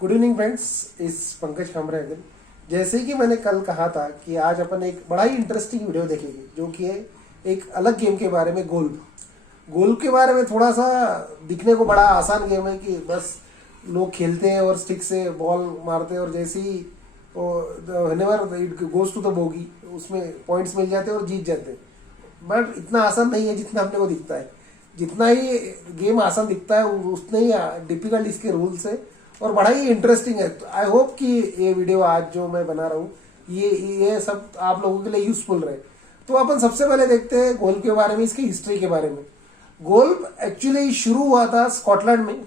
Good evening friends. इस Pankaj Kamre again. जैसे कि मैंने कल कहा था कि आज अपन एक बड़ा ही इंटरेस्टिंग वीडियो देखेंगे जो कि है एक अलग गेम के बारे में, गोल्फ। गोल्फ के बारे में थोड़ा सा दिखने को बड़ा आसान गेम है कि बस लोग खेलते हैं और स्टिक से बॉल मारते हैं और जैसे ही whenever it goes to the bogie उसमें पॉइंट्स मिल जाते हैं और जीत जाते हैं। बट इतना आसान नहीं है जितना अपने को दिखता है। जितना ही गेम आसान दिखता है उतने ही डिफिकल्ट इसके रूल्स है और बड़ा ही इंटरेस्टिंग है। आई होप कि ये वीडियो आज जो मैं बना रहा हूँ ये सब आप लोगों के लिए यूजफुल रहे। तो अपन सबसे पहले देखते हैं गोल्फ के बारे में, इसकी हिस्ट्री के बारे में। गोल्फ एक्चुअली शुरू हुआ था स्कॉटलैंड में।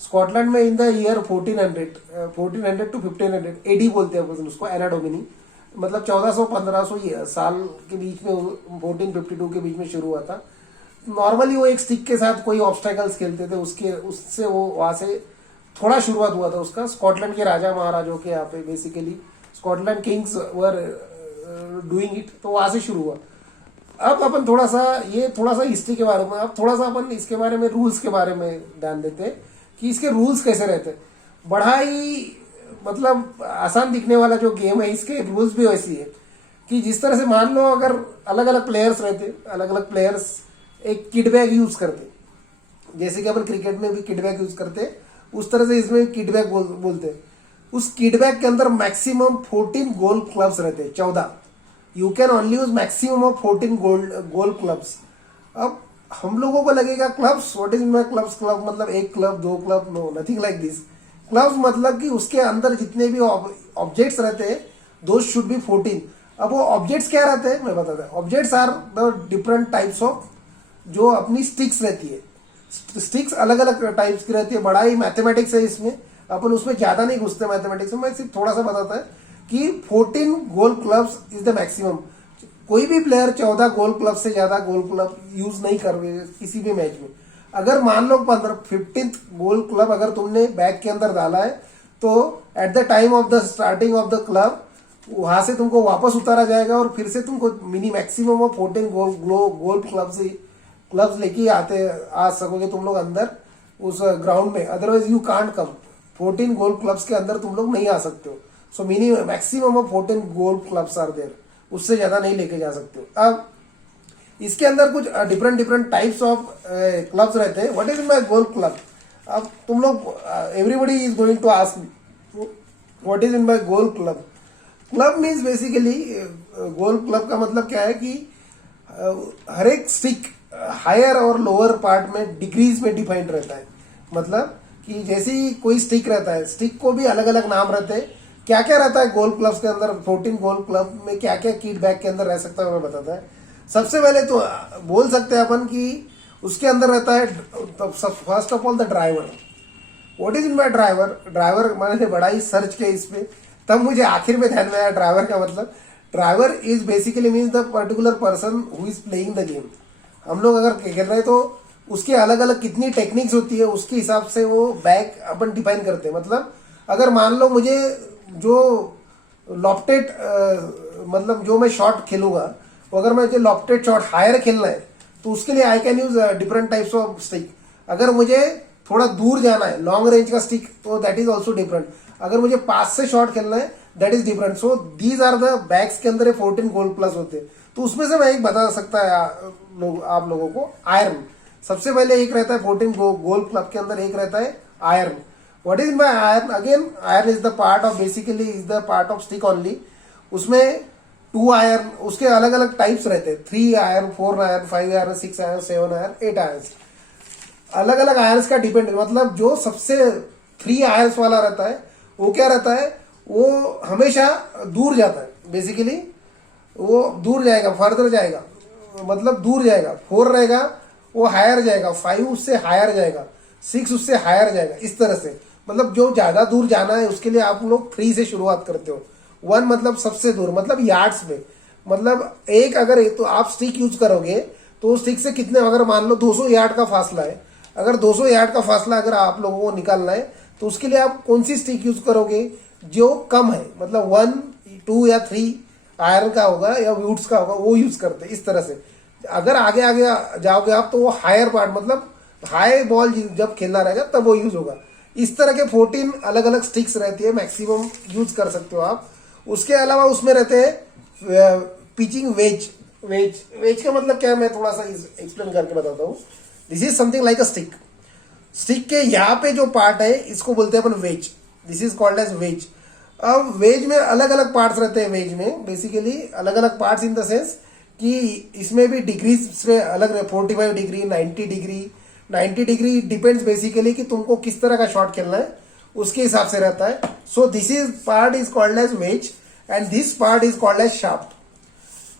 स्कॉटलैंड में in the year 1400 to 1500 AD बोलते हैं अपन उसको, एना डोमिनी, मतलब 1400-1500 साल के बीच में, 1452 के बीच में शुरू हुआ था। नॉर्मली वो एक स्टिक के साथ कोई ऑब्स्टेकल्स खेलते थे, उससे वो वहां से थोड़ा शुरुआत हुआ था उसका। स्कॉटलैंड के राजा महाराजों के यहाँ पे basically Scotland Kings were doing it, तो वहां से शुरू हुआ। अब अपन थोड़ा सा हिस्ट्री के बारे में, अब थोड़ा सा अपन इसके बारे में, रूल्स के बारे में ध्यान देते हैं कि इसके रूल्स कैसे रहते हैं। बड़ा ही मतलब आसान दिखने वाला जो गेम है, इसके रूल्स भी वैसी है कि जिस तरह से मान लो अगर अलग अलग प्लेयर्स रहते, अलग अलग प्लेयर्स एक किड बैग यूज करते, जैसे कि अपन क्रिकेट में भी किड बैग यूज करते, उस तरह से इसमें किड बैग बोलते हैं। उस किड बैग के अंदर मैक्सिमम 14 गोल्फ क्लब्स रहते हैं, 14। You can only use maximum of 14 golf clubs. अब हम लोगों को लगेगा clubs, what is my clubs? Club मतलब एक क्लब, दो club? No, nothing like this. Clubs मतलब कि उसके अंदर जितने भी ऑब्जेक्ट्स रहते हैं, दोज शुड बी 14। अब वो ऑब्जेक्ट्स क्या रहते हैं मैं बताता हूँ। Objects are the different types of, जो अपनी स्टिक्स रहती है। स्टिक्स अलग अलग टाइप्स की रहती है। बड़ा ही मैथमेटिक्स है इसमें, अपन उसमें ज्यादा नहीं घुसते मैथमेटिक्स में, मैं सिर्फ थोड़ा सा बताता है कि 14 golf clubs is the maximum. कोई भी प्लेयर 14 गोल्फ क्लब से ज्यादा गोल्फ क्लब यूज नहीं कर रहे किसी भी मैच में। अगर मान लो 15th गोल्फ क्लब अगर तुमने बैग के अंदर डाला है, तो at the time of the starting of the club वहां से तुमको वापस उतारा जाएगा और फिर से तुमको mini maximum of 14 golf clubs लेके आ सकोगे तुम लोग अंदर उस ग्राउंड में। Otherwise you can't come. 14 golf clubs के अंदर तुम लोग नहीं आ सकते हो। So minimum maximum of 14 golf clubs are there, उससे ज्यादा नहीं लेके जा सकते हो। अब इसके अंदर कुछ डिफरेंट टाइप्स ऑफ क्लब्स रहते हैं। What is my golf club? अब तुम लोग, everybody is going to ask what is in my golf club? Club means basically, golf club का मतलब क्या है कि हर एक स्टिक हायर और लोअर पार्ट में डिग्रीज में डिफाइंड रहता है। मतलब कि जैसे ही कोई स्टिक रहता है, स्टिक को भी अलग अलग नाम रहते हैं। क्या क्या रहता है गोल्फ क्लब्स के अंदर, 14 गोल्फ क्लब में क्या क्या किट बैग के अंदर रह सकता है मैं बताता है। सबसे पहले तो बोल सकते हैं अपन कि उसके अंदर रहता है first of all the driver. What is in my driver? Driver मैंने बड़ा ही सर्च किया इस पे, तब मुझे आखिर में ध्यान में आया ड्राइवर का मतलब। Driver is basically means the particular person who is playing the game. हम लोग अगर खेल रहे हैं तो उसके अलग अलग कितनी टेक्निक्स होती है, उसके हिसाब से वो बैग अपन डिफाइन करते हैं। मतलब अगर मान लो मुझे जो लॉफ्टेड मतलब जो मैं शॉट खेलूंगा, तो अगर मुझे लॉफ्टेड शॉट हायर खेलना है तो उसके लिए I can use different types of stick. अगर मुझे थोड़ा दूर जाना है, लॉन्ग रेंज का स्टिक, तो दैट इज ऑल्सो डिफरेंट। अगर मुझे पास से शॉट खेलना है, that is different. So these are the bags के अंदर 14 गोल्ड प्लस होते हैं। तो उसमें से मैं एक बता सकता है आप लोगों को, आयरन। सबसे पहले एक रहता है 14 गोल्फ क्लब के अंदर, एक रहता है iron. What is my iron? Again iron is the part of, basically is the part of stick only. उसमें 2 आयरन, उसके अलग अलग टाइप्स रहते हैं, 3 iron, 4 iron, 5 iron, 6 iron, 7 iron, 8 iron. अलग अलग आयरन का डिपेंड, मतलब जो सबसे 3 आयरन वाला रहता है वो क्या रहता है, वो हमेशा दूर जाता है। बेसिकली वो दूर जाएगा, फर्दर जाएगा, मतलब दूर जाएगा। 4 रहेगा वो हायर जाएगा, 5 उससे हायर जाएगा, 6 उससे हायर जाएगा, इस तरह से। मतलब जो ज्यादा दूर जाना है उसके लिए आप लोग 3 से शुरुआत करते हो। 1 मतलब सबसे दूर, मतलब यार्ड्स में। मतलब एक अगर तो आप स्टिक यूज करोगे तो स्टिक से कितने, अगर मान लो 200 यार्ड का फासला है, अगर 200 यार्ड का फासला अगर आप लोगों को निकालना है तो उसके लिए आप कौन सी स्टिक यूज करोगे? जो कम है, मतलब 1, 2 या 3 आयरन का होगा या वुड्स का होगा, वो यूज करते हैं इस तरह से। अगर आगे आगे जाओगे आप तो वो हायर पार्ट, मतलब हाई बॉल जब खेलना रहेगा तब वो यूज होगा। इस तरह के 14 अलग अलग स्टिक्स रहती है, मैक्सिमम यूज कर सकते हो आप। उसके अलावा उसमें रहते हैं पिचिंग वेज। वेज का मतलब क्या है, मैं थोड़ा सा एक्सप्लेन करके बताता हूँ। This is something like a stick. Stick के यहाँ पे जो पार्ट है इसको बोलते हैं अपन wedge. This is called as wedge. अब वेज में अलग अलग पार्ट्स रहते हैं। वेज में बेसिकली अलग अलग पार्ट्स इन द सेंस कि इसमें भी डिग्रीज से अलग, 45 degree, 90 degree. 90 degree depends basically कि तुमको किस तरह का शॉट खेलना है, उसके हिसाब से रहता है। So this is part is called as wedge and this part is called as shaft.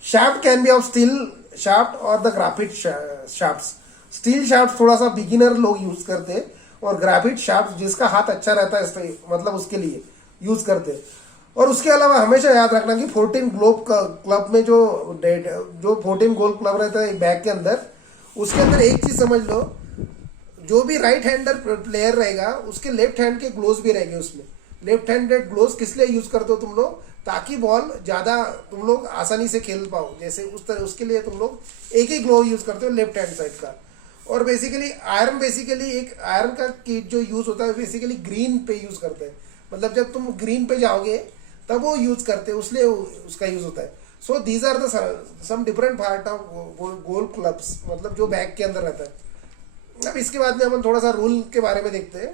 Shaft can be of steel shaft और the graphite shaft. Steel shaft थोड़ा सा बिगिनर लोग यूज करते हैं और ग्राफिट शाफ्ट जिसका हाथ अच्छा रहता है मतलब उसके लिए यूज करते हैं। और उसके अलावा हमेशा याद रखना कि 14 ग्लोब क्लब में जो 14 गोल क्लब रहता है बैग के अंदर, उसके अंदर एक चीज समझ लो, जो भी राइट हैंडर प्लेयर रहेगा उसके लेफ्ट हैंड के ग्लोव्स भी रहेंगे उसमें। लेफ्ट हैंडेड ग्लोव्स किस लिए यूज करते हो तुम लोग, ताकि बॉल ज्यादा तुम लोग आसानी से खेल पाओ। जैसे उस तरह उसके लिए तुम लोग एक ही ग्लोव यूज करते हो लेफ्ट हैंड साइड का। और बेसिकली आयरन, बेसिकली एक आयरन का किट जो यूज होता है बेसिकली ग्रीन पे यूज करते हैं। मतलब जब तुम ग्रीन पे जाओगे तब वो यूज करते हैं, उसलिए उसका यूज होता है। So these are the some different part of golf clubs, मतलब जो बैग के अंदर रहता है। अब इसके बाद में हम थोड़ा सा रूल के बारे में देखते हैं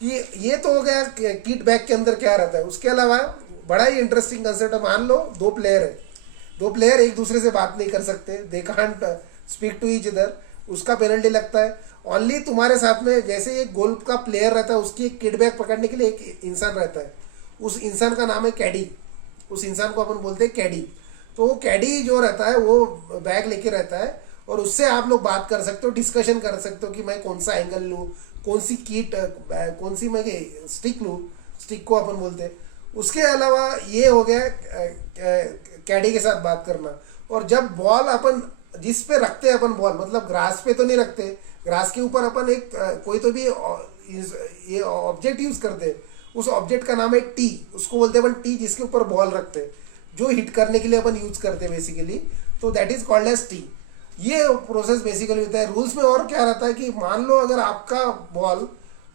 कि ये तो हो गया किट बैग के अंदर क्या रहता है। उसके अलावा बड़ा ही इंटरेस्टिंग कंसेप्ट है। मान लो दो प्लेयर है, दो प्लेयर एक दूसरे से बात नहीं कर सकते, they can't speak to each other, उसका पेनल्टी लगता है। ओनली तुम्हारे साथ में जैसे एक गोल का प्लेयर रहता है, उसकी एक किट बैग पकड़ने के लिए एक इंसान रहता है, उस इंसान का नाम है कैडी। उस इंसान को अपन बोलते हैं कैडी। तो वो कैडी जो रहता है वो बैग लेके रहता है और उससे आप लोग बात कर सकते हो, डिस्कशन कर सकते हो कि मैं कौन सा एंगल लूँ, कौन सी किट, कौन सी मैं स्टिक लूँ, स्टिक को अपन बोलते हैं। उसके अलावा ये हो गया कैडी के साथ बात करना। और जब बॉल अपन जिस पे रखते हैं अपन बॉल, मतलब ग्रास पे तो नहीं रखते, ग्रास के ऊपर अपन एक कोई तो भी ये ऑब्जेक्ट यूज करते हैं, उस ऑब्जेक्ट का नाम है टी, उसको बोलते हैं अपन टी, जिसके ऊपर बॉल रखते हैं, जो हिट करने के लिए अपन यूज करते हैं बेसिकली। तो that is called as tee. ये प्रोसेस बेसिकली होता है। रूल्स में और क्या रहता है कि मान लो अगर आपका बॉल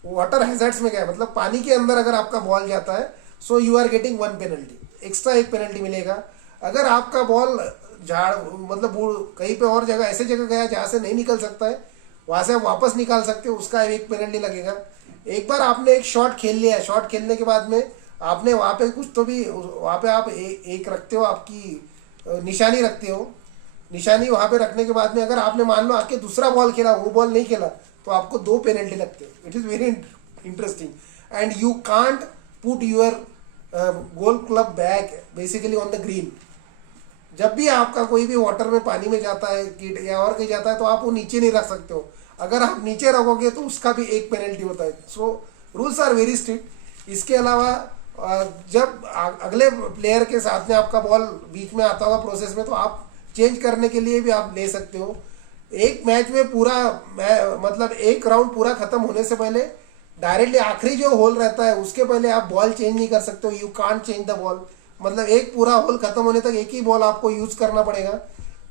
वाटर हैजर्ड्स में गया, मतलब पानी के अंदर अगर आपका बॉल जाता है, so you are getting 1 penalty, extra एक पेनल्टी मिलेगा। अगर आपका बॉल झाड़ मतलब कहीं पे और जगह, ऐसे जगह गया जहाँ से नहीं निकल सकता है, वहां से आप वापस निकाल सकते हो, उसका एक पेनल्टी लगेगा। एक बार आपने एक शॉट खेल लिया है, शॉट खेलने के बाद में आपने वहां पे कुछ तो भी वहां पे आप एक रखते हो, आपकी निशानी रखते हो। निशानी वहां पे रखने के बाद में अगर आपने मान लो आके दूसरा बॉल खेला, वो बॉल नहीं खेला, तो आपको 2 पेनल्टी लगते हैं। It is very interesting and you can't put your golf club bag basically on the green. जब भी आपका कोई भी वाटर में पानी में जाता है किट या और कहीं जाता है, तो आप वो नीचे नहीं रख सकते हो। अगर आप नीचे रखोगे तो उसका भी एक पेनल्टी होता है। So rules are very strict. इसके अलावा जब अगले प्लेयर के साथ में आपका बॉल बीच में आता होगा प्रोसेस में, तो आप चेंज करने के लिए भी आप ले सकते हो। एक मैच में पूरा मतलब एक राउंड पूरा खत्म होने से पहले डायरेक्टली आखिरी जो होल रहता है उसके पहले आप बॉल चेंज नहीं कर सकते हो। You can't change the ball. मतलब एक पूरा होल खत्म होने तक एक ही बॉल आपको यूज करना पड़ेगा।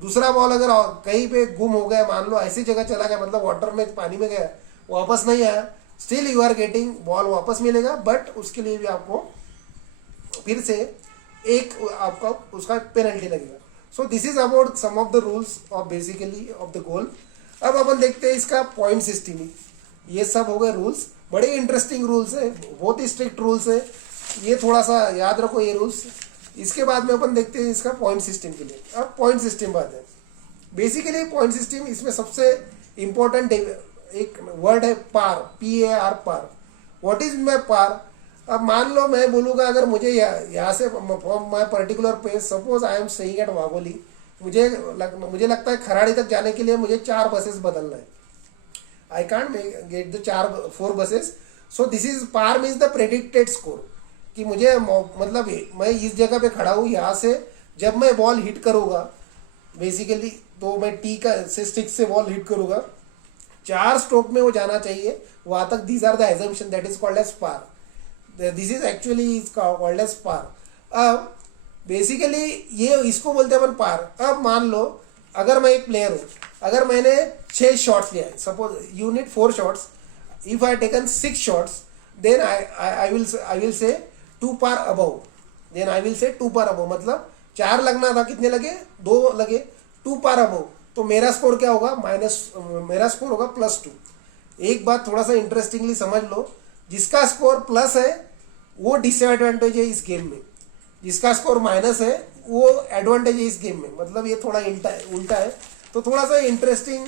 दूसरा बॉल अगर कहीं पे गुम हो गया, मान लो ऐसी जगह चला गया, मतलब वाटर में पानी में गया, वापस नहीं आया, still you are getting ball वापस मिलेगा, बट उसके लिए भी आपको फिर से एक आपका उसका पेनल्टी लगेगा। So this is about some of the rules of basically of the golf. अब अपन देखते हैं इसका पॉइंट सिस्टम। ये सब हो गए रूल्स, बड़े इंटरेस्टिंग रूल्स है, बहुत ही स्ट्रिक्ट रूल्स है। ये थोड़ा सा याद रखो ये रूल्स। इसके बाद में अपन देखते हैं इसका पॉइंट सिस्टम के लिए। अब पॉइंट सिस्टम बात है। बेसिकली पॉइंट सिस्टम, इसमें सबसे इंपॉर्टेंट एक वर्ड है par, PAR, par. What is my par? अब मान लो मैं बोलूँगा अगर मुझे यहाँ से my particular place, suppose I am staying at Wagholi, मुझे लगता है खराड़ी तक जाने के लिए मुझे 4 बसेस बदलना है। I can't get the 4 bases. So this is par means the predicted score, कि मुझे मतलब मैं इस जगह पे खड़ा हूँ, यहाँ से जब मैं बॉल हिट करूँगा बेसिकली, तो मैं टी का से स्टिक से बॉल हिट करूँगा, 4 स्ट्रोक में वो जाना चाहिए वहाँ तक। These are the assumption, that is called as par. This is actually is called as par. अब बेसिकली ये इसको बोलते हैं अपन पार। अब मान लो अगर मैं एक प्लेयर हूँ, अगर मैंने 6 शॉट्स लिया है, suppose you need 4 shots, if I taken 6 shots, then I will say 2 par above, then I will say 2 par above, मतलब 4 लगना था, कितने लगे, 2 लगे, 2 par above, तो मेरा स्कोर क्या होगा, मेरा स्कोर होगा +2। एक बात थोड़ा सा इंटरेस्टिंगली समझ लो, जिसका स्कोर प्लस है वो डिसएडवांटेज है इस गेम में, जिसका स्कोर माइनस है वो एडवांटेज है इस गेम में, मतलब ये थोड़ा उल्टा है। तो थोड़ा सा इंटरेस्टिंग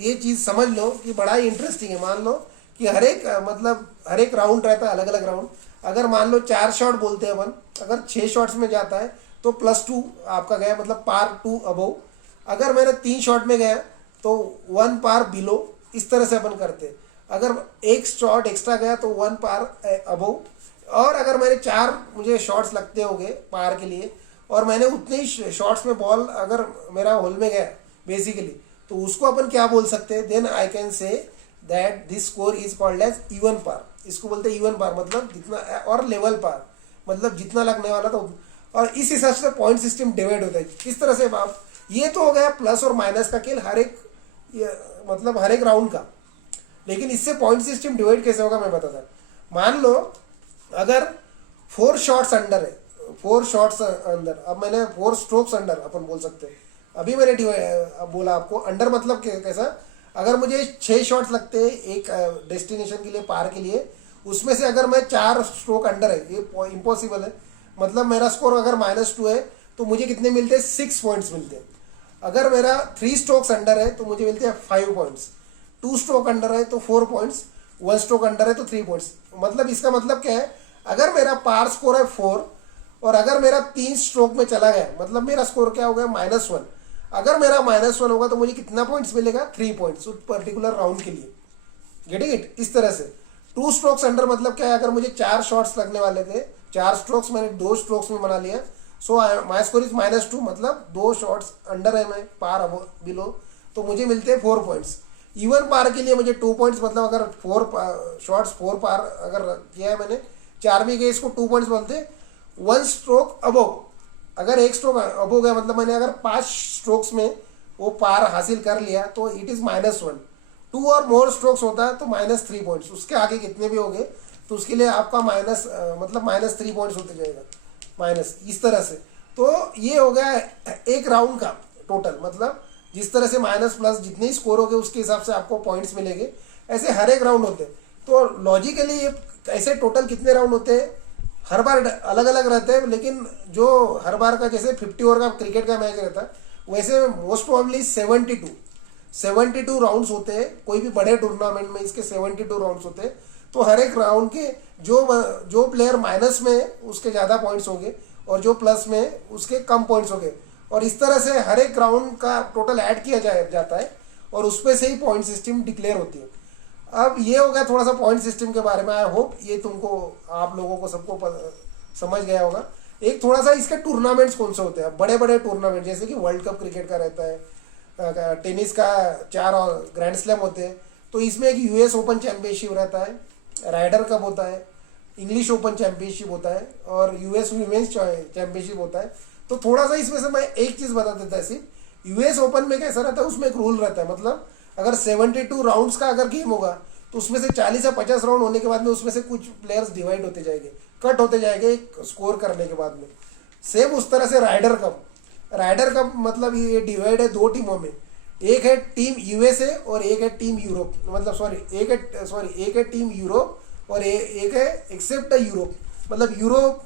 ये चीज़ समझ लो कि बड़ा ही इंटरेस्टिंग है। मान लो कि हर एक राउंड रहता है, अलग अलग राउंड। अगर मान लो 4 शॉट बोलते हैं अपन, अगर 6 शॉट्स में जाता है तो +2 आपका गया, मतलब par 2 अबव। अगर मैंने 3 शॉट में गया तो 1 par बिलो, इस तरह से अपन करते हैं। अगर 1 शॉट एक्स्ट्रा गया तो 1 par अबव। और अगर मैंने 4 मुझे शॉट्स लगते होंगे पार के लिए, और मैंने उतने ही शॉट्स में बॉल अगर मेरा होल में गया बेसिकली, तो उसको अपन क्या बोल सकते हैं, then I can say that this score is called as even par. इसको बोलते हैं इवन पार, मतलब जितना, और लेवल पार मतलब जितना लगने वाला था। और इस हिसाब से पॉइंट सिस्टम डिवाइड होता है। किस तरह से आप, ये तो हो गया प्लस और माइनस का खेल हर एक राउंड का। लेकिन इससे पॉइंट सिस्टम डिवाइड कैसे होगा मैं बताता हूँ। मान लो अगर 4 शॉट्स अंडर है, 4 शॉट्स अंडर, अब मैंने 4 स्ट्रोक्स अंडर अपन बोल सकते हैं। अभी मैंने बोला आपको अंडर मतलब कैसा, अगर मुझे 6 शॉट्स लगते हैं एक डेस्टिनेशन के लिए, पार के लिए, उसमें से अगर मैं 4 स्ट्रोक अंडर है, ये इम्पॉसिबल है, मतलब मेरा स्कोर अगर -2 है तो मुझे कितने मिलते हैं, 6 पॉइंट्स मिलते हैं। अगर मेरा 3 स्ट्रोक्स अंडर है तो मुझे मिलते हैं 5 पॉइंट्स, 2 स्ट्रोक अंडर है तो 4 पॉइंट्स, 1 स्ट्रोक अंडर है तो 3 पॉइंट्स। मतलब इसका मतलब क्या है, अगर मेरा पार स्कोर है 4 और अगर मेरा 3 स्ट्रोक में चला गया, मतलब मेरा स्कोर क्या हो गया, -1। अगर मेरा -1 होगा तो मुझे कितना पॉइंट्स मिलेगा, 3 पॉइंट्स उस पर्टिकुलर राउंड के लिए। Getting it? इस तरह से 2 स्ट्रोक्स अंडर मतलब क्या है, अगर मुझे 4 शॉट्स लगने वाले थे, 4 स्ट्रोक्स मैंने 2 स्ट्रोक्स में बना लिया, सो माई स्कोर इज -2, मतलब 2 शॉट्स अंडर है मैं, पार अब बिलो, तो मुझे मिलते हैं 4 पॉइंट्स। इवन पार के लिए मुझे 2 पॉइंट्स, मतलब अगर 4 शॉट्स 4 पार अगर किया है मैंने, 4 में गए, इसको 2 पॉइंट्स बोलते हैं। 1 स्ट्रोक अबव, अगर 1 स्ट्रोक अबव गया, मतलब मैंने अगर 5 स्ट्रोक्स में वो पार हासिल कर लिया तो इट इज़ -1। 2 और मोर स्ट्रोक्स होता है तो -3 पॉइंट्स, उसके आगे कितने भी हो गए तो उसके लिए आपका मतलब -3 पॉइंट्स होते जाएगा, माइनस, इस तरह से। तो ये हो गया एक राउंड का टोटल, मतलब जिस तरह से माइनस प्लस जितने ही स्कोर हो गए उसके हिसाब से आपको पॉइंट्स मिलेंगे। ऐसे हर एक राउंड होते हैं। तो लॉजिकली ये ऐसे टोटल कितने राउंड होते हैं, हर बार अलग अलग रहते हैं, लेकिन जो हर बार का जैसे 50 ओवर का क्रिकेट का मैच रहता है, वैसे मोस्ट प्रॉब्ली 72 राउंड्स होते हैं। कोई भी बड़े टूर्नामेंट में इसके 72 राउंड्स होते हैं। तो हर एक राउंड के जो प्लेयर माइनस में उसके ज़्यादा पॉइंट्स होंगे और जो प्लस में उसके कम पॉइंट्स होंगे, और इस तरह से हर एक राउंड का टोटल ऐड किया जाता है और उसमें से ही पॉइंट सिस्टम डिक्लेयर होती है। अब ये हो गया थोड़ा सा पॉइंट सिस्टम के बारे में। आई होप ये तुमको, आप लोगों को सबको समझ गया होगा। एक थोड़ा सा इसके टूर्नामेंट्स कौन से होते हैं, बड़े बड़े टूर्नामेंट जैसे कि वर्ल्ड कप क्रिकेट का रहता है, टेनिस का 4 और ग्रैंड स्लैम होते हैं, तो इसमें एक US ओपन चैंपियनशिप रहता है, राइडर कप होता है, इंग्लिश ओपन चैंपियनशिप होता है और US वुमेन्स चैंपियनशिप होता है। तो थोड़ा सा इसमें से मैं एक चीज़ बता देता है सिर्फ। US ओपन में कैसा रहता है, उसमें एक रूल रहता है, मतलब अगर 72 राउंड्स का अगर गेम होगा तो उसमें से 40 या 50 राउंड होने के बाद में उसमें से कुछ प्लेयर्स डिवाइड होते जाएंगे, कट होते जाएंगे एक स्कोर करने के बाद में। सेम उस तरह से राइडर कप मतलब ये डिवाइड है 2 टीमों में, एक है टीम USA और एक है टीम यूरोप, मतलब एक है टीम यूरोप और एक है एक्सेप्ट यूरोप, मतलब यूरोप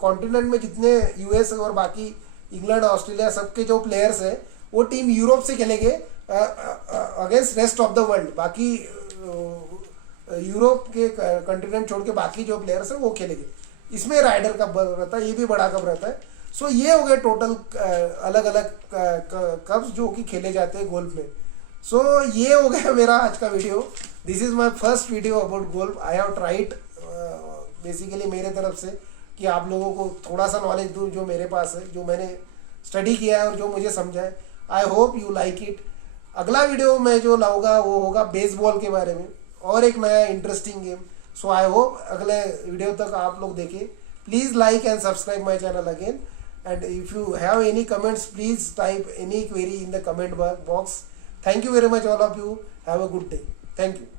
कॉन्टिनेंट में जितने US और बाकी इंग्लैंड ऑस्ट्रेलिया सबके जो प्लेयर्स हैं वो टीम यूरोप से खेलेंगे against rest of the world. बाकी यूरोप के कॉन्टिनेंट छोड़ के बाकी जो प्लेयर्स हैं वो खेलेंगे। इसमें राइडर कप रहता है, ये भी बड़ा कप रहता है। सो ये हो गए टोटल अलग अलग कप्स जो कि खेले जाते हैं गोल्फ में। सो ये हो गया मेरा आज का video. This is my first video about golf. I have tried basically मेरे तरफ से कि आप लोगों को थोड़ा सा नॉलेज दूँ जो मेरे पास है, जो मैंने स्टडी किया है और जो मुझे समझा है। I hope you like it. अगला वीडियो मैं जो लाऊंगा वो होगा बेसबॉल के बारे में और एक नया interesting game. So I hope अगले वीडियो तक आप लोग देखें। Please like and subscribe my channel again, and if you have any comments, please type any query in the comment box. Thank you very much all of you. Have a good day. Thank you.